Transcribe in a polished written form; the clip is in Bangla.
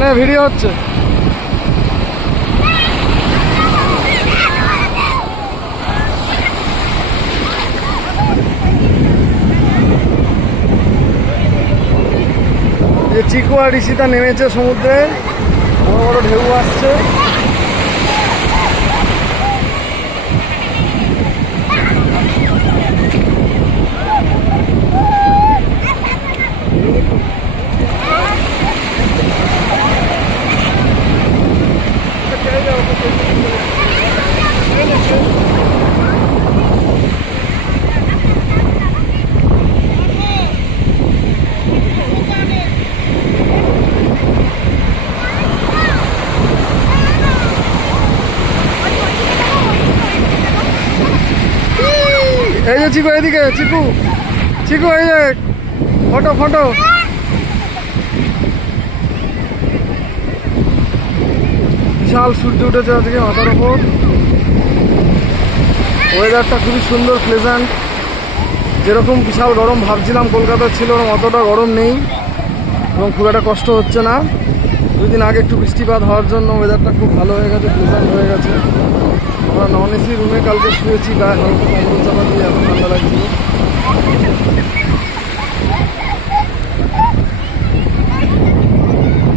না ভিডিও হচ্ছে। যে চিকু আর ঋষিতা নেমেছে সমুদ্রে, বড় বড় ঢেউ আসছে। এই যে চিকু, এদিকে চিকু, চিকু এই যে ফটো ফটো। বিশাল সূর্য উঠেছে আজকে মাথার ওপর। ওয়েদারটা খুবই সুন্দর, প্লেজেন্ট। যেরকম বিশাল গরম ভাবছিলাম কলকাতা ছিল, অতটা গরম নেই এবং খুব একটা কষ্ট হচ্ছে না। দুদিন আগে একটু বৃষ্টিপাত হওয়ার জন্য ওয়েদারটা খুব ভালো হয়ে গেছে, প্লেজেন্ট হয়ে গেছে। আমরা নন এসি রুমে কালকে শুয়েছি, গায়ে হালকা কম্বল চাপা দিয়ে, এত ঠান্ডা লাগছিল।